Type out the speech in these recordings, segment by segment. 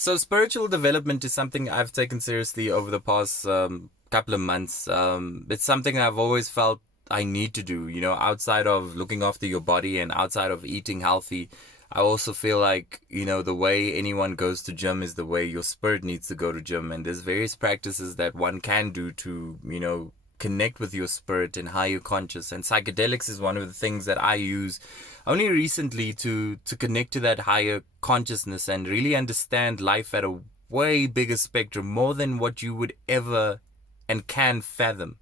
So spiritual development is something I've taken seriously over the past couple of months. It's something I've always felt I need to do, outside of looking after your body and outside of eating healthy. I also feel like, the way anyone goes to gym is the way your spirit needs to go to gym. And there's various practices that one can do to, connect with your spirit and higher conscious. And psychedelics is one of the things that I use only recently to connect to that higher consciousness and really understand life at a way bigger spectrum, more than what you would ever and can fathom.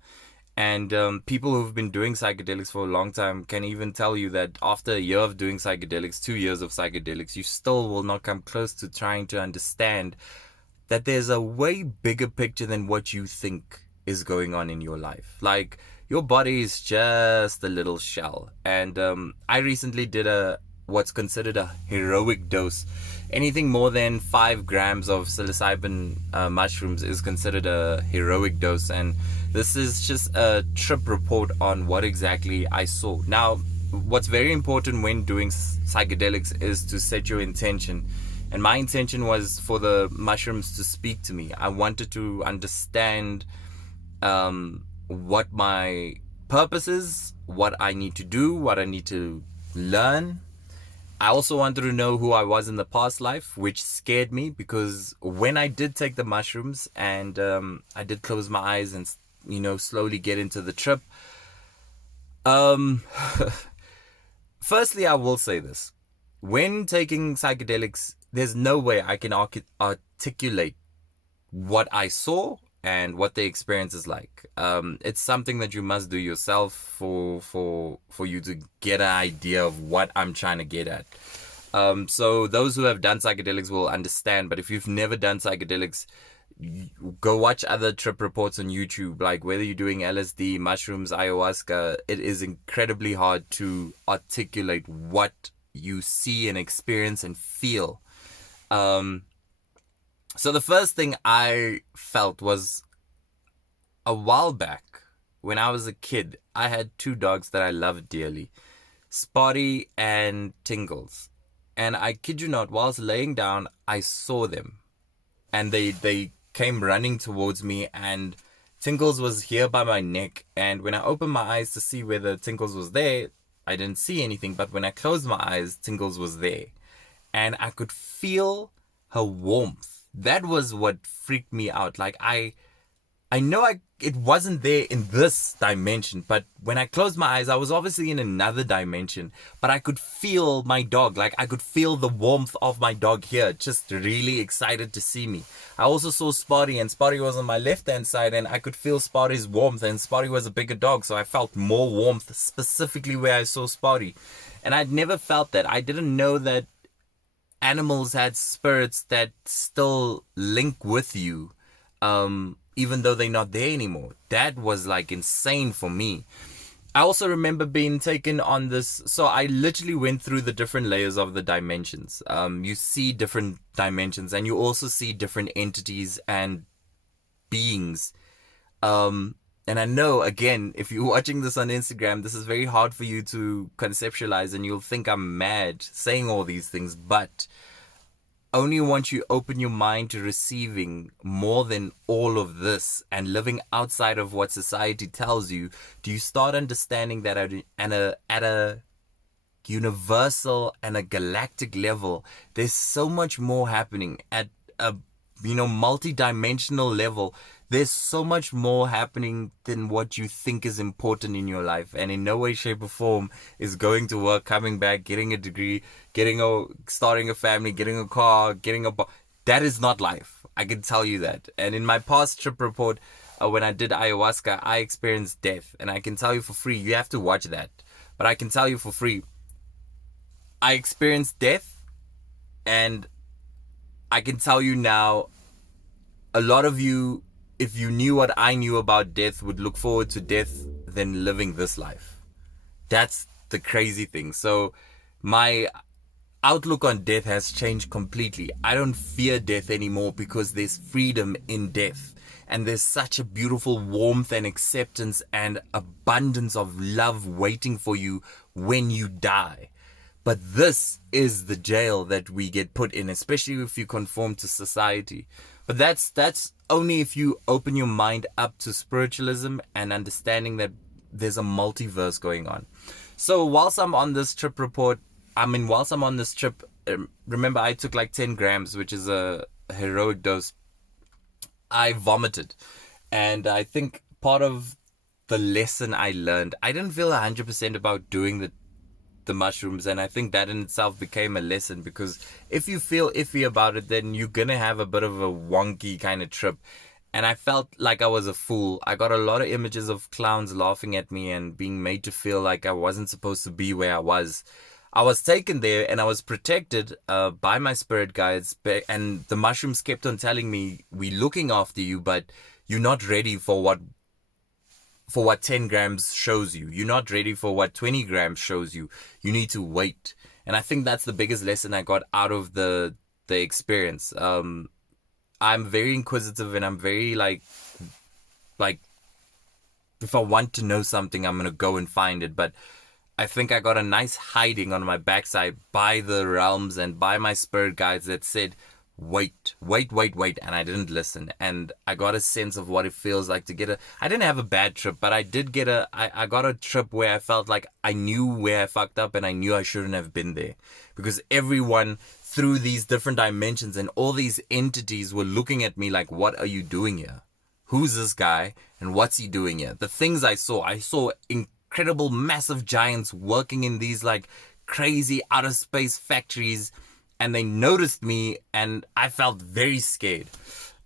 And people who've been doing psychedelics for a long time can even tell you that after a year of doing psychedelics, 2 years of psychedelics, you still will not come close to trying to understand that there's a way bigger picture than what you think is going on in your life. Like, your body is just a little shell. And I recently did what's considered a heroic dose. Anything more than 5 grams of psilocybin mushrooms is considered a heroic dose. And this is just a trip report on what exactly I saw. Now, what's very important when doing psychedelics is to set your intention. And my intention was for the mushrooms to speak to me. I wanted to understand what my purpose is, what I need to do, what I need to learn. I also wanted to know who I was in the past life, which scared me because when I did take the mushrooms and I did close my eyes and slowly get into the trip. Firstly, I will say this: when taking psychedelics, there's no way I can articulate what I saw and what the experience is like. It's something that you must do yourself for you to get an idea of what I'm trying to get at. So those who have done psychedelics will understand, but if you've never done psychedelics, go watch other trip reports on YouTube. Like, whether you're doing LSD, mushrooms, ayahuasca, it is incredibly hard to articulate what you see and experience and feel. So the first thing I felt was, a while back when I was a kid, I had 2 dogs that I loved dearly, Spotty and Tingles. And I kid you not, whilst laying down, I saw them. And they came running towards me, and Tingles was here by my neck. And when I opened my eyes to see whether Tingles was there, I didn't see anything. But when I closed my eyes, Tingles was there. And I could feel her warmth. That was what freaked me out. Like, I know it wasn't there in this dimension, but when I closed my eyes, I was obviously in another dimension, but I could feel my dog. Like, I could feel the warmth of my dog here, just really excited to see me. I also saw Spotty, and Spotty was on my left-hand side, and I could feel Spotty's warmth, and Spotty was a bigger dog, so I felt more warmth specifically where I saw Spotty. And I'd never felt that. I didn't know that animals had spirits that still link with you, even though they're not there anymore. That was like insane for me. I also remember being taken on this. So I literally went through the different layers of the dimensions. You see different dimensions, and you also see different entities and beings. And I know, again, if you're watching this on Instagram, this is very hard for you to conceptualize, and you'll think I'm mad saying all these things. But only once you open your mind to receiving more than all of this and living outside of what society tells you, do you start understanding that at a universal and a galactic level, there's so much more happening. At a multi-dimensional level, there's so much more happening than what you think is important in your life, and in no way, shape, or form is going to work, coming back, getting a degree, starting a family, getting a car, that is not life. I can tell you that. And in my past trip report, when I did ayahuasca, I experienced death, and I can tell you for free. You have to watch that, but I can tell you for free, I experienced death, and I can tell you now, a lot of you, if you knew what I knew about death, would look forward to death than living this life. That's the crazy thing. So my outlook on death has changed completely. I don't fear death anymore because there's freedom in death. And there's such a beautiful warmth and acceptance and abundance of love waiting for you when you die. But this is the jail that we get put in, especially if you conform to society. But that's only if you open your mind up to spiritualism and understanding that there's a multiverse going on. So whilst I'm on this trip whilst I'm on this trip, remember I took like 10 grams, which is a heroic dose. I vomited. And I think part of the lesson I learned, I didn't feel 100% about doing the mushrooms, and I think that in itself became a lesson, because if you feel iffy about it, then you're gonna have a bit of a wonky kind of trip. And I felt like I was a fool. I got a lot of images of clowns laughing at me and being made to feel like I wasn't supposed to be where I was. I was taken there and I was protected by my spirit guides, and the mushrooms kept on telling me, we're looking after you, but you're not ready for what 10 grams shows you. You're not ready for what 20 grams shows you. You need to wait. And I think that's the biggest lesson I got out of the experience. I'm very inquisitive, and I'm very like if I want to know something, I'm going to go and find it. But I think I got a nice hiding on my backside by the realms and by my spirit guides that said, wait. And I didn't listen. And I got a sense of what it feels like to get I didn't have a bad trip, but I did get I got a trip where I felt like I knew where I fucked up and I knew I shouldn't have been there. Because everyone through these different dimensions and all these entities were looking at me like, what are you doing here? Who's this guy? And what's he doing here? The things I saw incredible massive giants working in these like crazy outer space factories, and they noticed me and I felt very scared.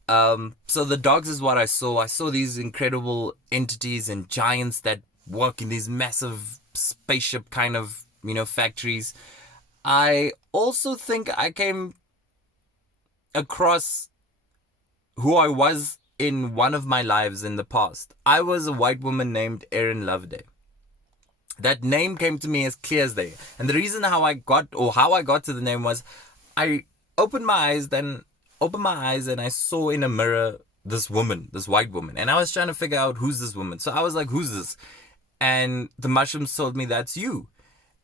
So the dogs is what I saw. I saw these incredible entities and giants that work in these massive spaceship kind of, factories. I also think I came across who I was in one of my lives in the past. I was a white woman named Erin Loveday. That name came to me as clear as day. And the reason how I got to the name was I opened my eyes and I saw in a mirror this white woman. And I was trying to figure out who's this woman. So I was like, who's this? And the mushrooms told me, that's you.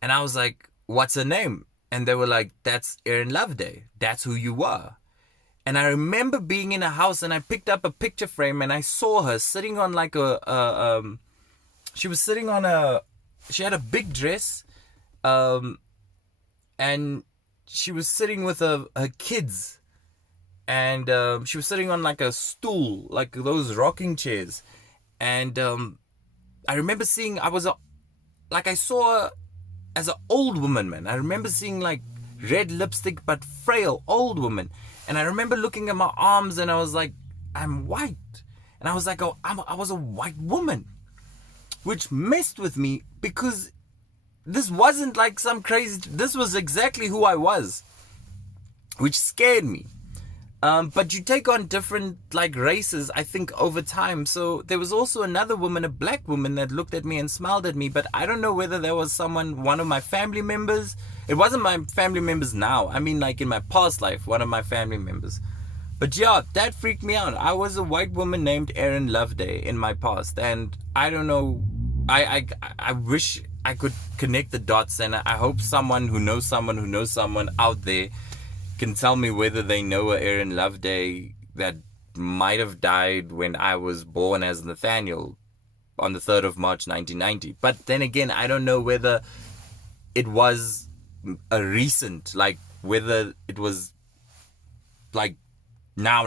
And I was like, what's her name? And they were like, that's Erin Loveday. That's who you were. And I remember being in a house and I picked up a picture frame and I saw her sitting on like she had a big dress, and she was sitting with her kids, and she was sitting on like a stool, like those rocking chairs. And I remember seeing, I saw her as an old woman, man. I remember seeing like red lipstick, but frail old woman. And I remember looking at my arms and I was like, I'm white. And I was like, oh, I was a white woman. Which messed with me, because this wasn't like some crazy, this was exactly who I was, which scared me. But you take on different like races, I think, over time. So there was also another woman, a black woman, that looked at me and smiled at me, but I don't know whether there was one of my family members. It wasn't my family members now. I mean, like in my past life, one of my family members. But yeah, that freaked me out. I was a white woman named Erin Loveday in my past, and I don't know. I wish I could connect the dots, and I hope someone who knows someone out there can tell me whether they know a Erin Loveday that might have died when I was born as Nathaneal on the 3rd of March 1990. But then again, I don't know whether it was a recent, like whether it was like now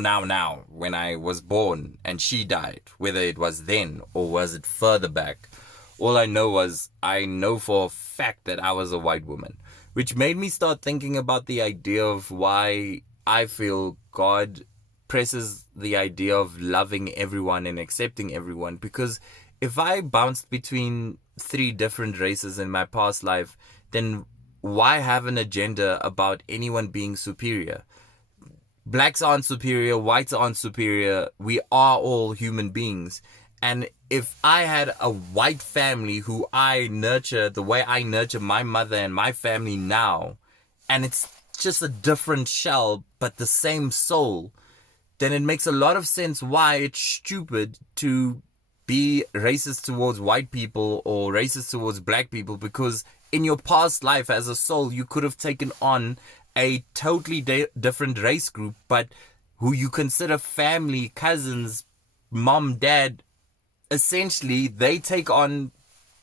when I was born and she died, whether it was then or was it further back. All I know was I know for a fact that I was a white woman, which made me start thinking about the idea of why I feel God presses the idea of loving everyone and accepting everyone. Because if I bounced between 3 different races in my past life, then why have an agenda about anyone being superior? Blacks aren't superior, whites aren't superior. We are all human beings. And if I had a white family who I nurture the way I nurture my mother and my family now, and it's just a different shell but the same soul, then it makes a lot of sense why it's stupid to be racist towards white people or racist towards black people, because in your past life as a soul, you could have taken on a totally different race group, but who you consider family, cousins, mom, dad, essentially they take on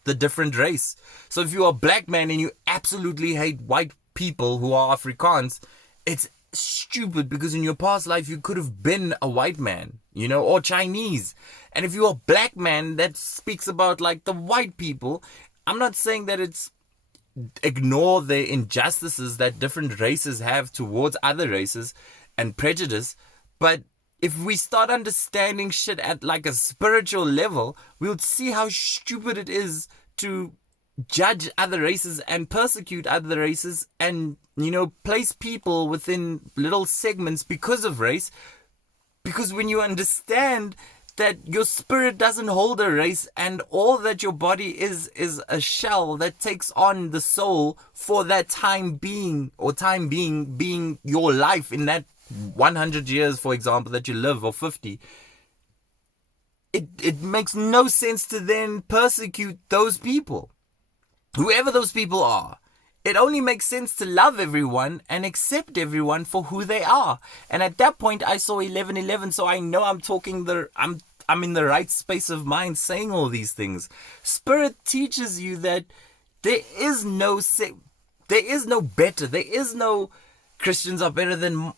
the different race. So if you're a black man and you absolutely hate white people who are Afrikaans, it's stupid, because in your past life you could have been a white man, or Chinese. And if you're a black man, that speaks about like the white people. I'm not saying that it's ignore the injustices that different races have towards other races and prejudice, but if we start understanding shit at like a spiritual level, we'll see how stupid it is to judge other races and persecute other races and, place people within little segments because of race. Because when you understand that your spirit doesn't hold a race, and all that your body is a shell that takes on the soul for that time being being your life in that 100 years, for example, that you live, or 50, it makes no sense to then persecute those people, whoever those people are. It only makes sense to love everyone and accept everyone for who they are. And at that point, I saw 11:11, so I know I'm in the right space of mind saying all these things. Spirit teaches you that there is no better. There is no Christians are better than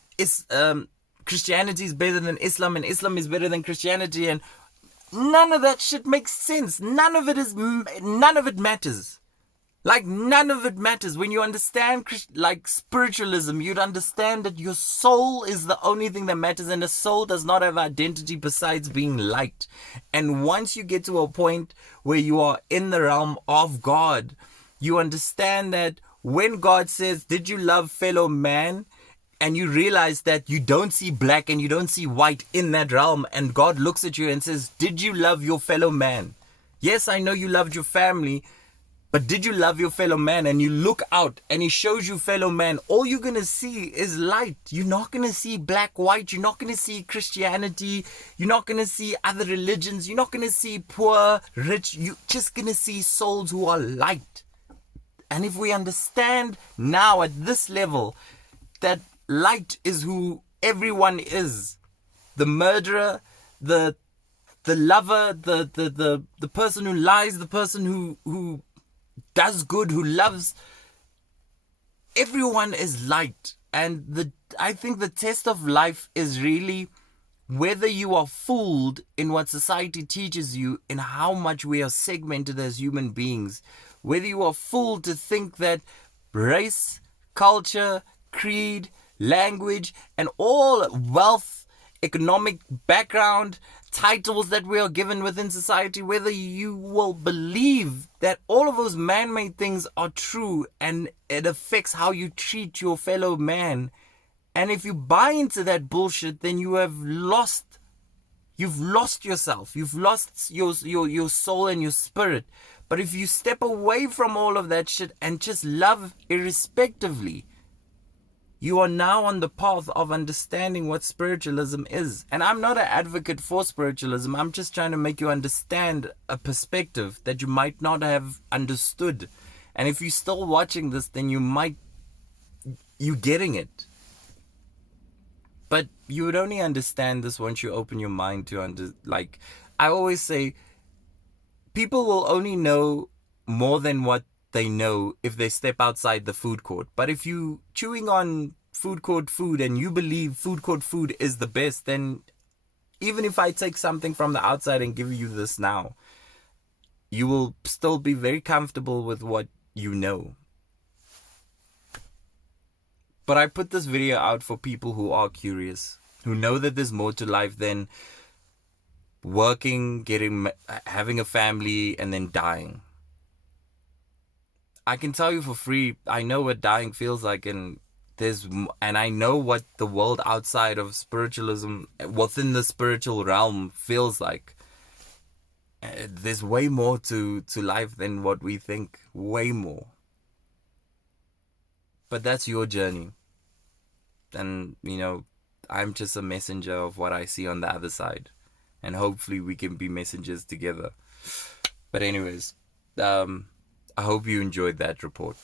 Christianity is better than Islam, and Islam is better than Christianity, and none of that shit makes sense. None of it matters. Like, none of it matters. When you understand like spiritualism, you'd understand that your soul is the only thing that matters, and the soul does not have identity besides being light. And once you get to a point where you are in the realm of God, you understand that when God says, "Did you love fellow man?" and you realize that you don't see black and you don't see white in that realm, and God looks at you and says, "Did you love your fellow man?" Yes, I know you loved your family, but did you love your fellow man? And you look out and he shows you fellow man. All you're going to see is light. You're not going to see black, white. You're not going to see Christianity. You're not going to see other religions. You're not going to see poor, rich. You're just going to see souls who are light. And if we understand now at this level that light is who everyone is, the murderer, the lover, the person who lies, the person who does good, who loves, everyone is light. And I think the test of life is really whether you are fooled in what society teaches you, in how much we are segmented as human beings, whether you are fooled to think that race, culture, creed, language, and all wealth, economic background, titles that we are given within society, whether you will believe that all of those man-made things are true and it affects how you treat your fellow man. And if you buy into that bullshit, then you have lost. You've lost yourself. You've lost your soul and your spirit. But if you step away from all of that shit and just love irrespectively, you are now on the path of understanding what spiritualism is. And I'm not an advocate for spiritualism. I'm just trying to make you understand a perspective that you might not have understood. And if you're still watching this, then you're getting it. But you would only understand this once you open your mind to like, I always say, people will only know more than what they know if they step outside the food court. But if you chewing on food court food and you believe food court food is the best, then even if I take something from the outside and give you this now, you will still be very comfortable with what you know. But I put this video out for people who are curious, who know that there's more to life than working, having a family, and then dying. I can tell you for free, I know what dying feels like, and I know what the world outside of spiritualism, within the spiritual realm, feels like. There's way more to life than what we think, way more. But that's your journey. And, I'm just a messenger of what I see on the other side. And hopefully we can be messengers together. But anyways, I hope you enjoyed that report.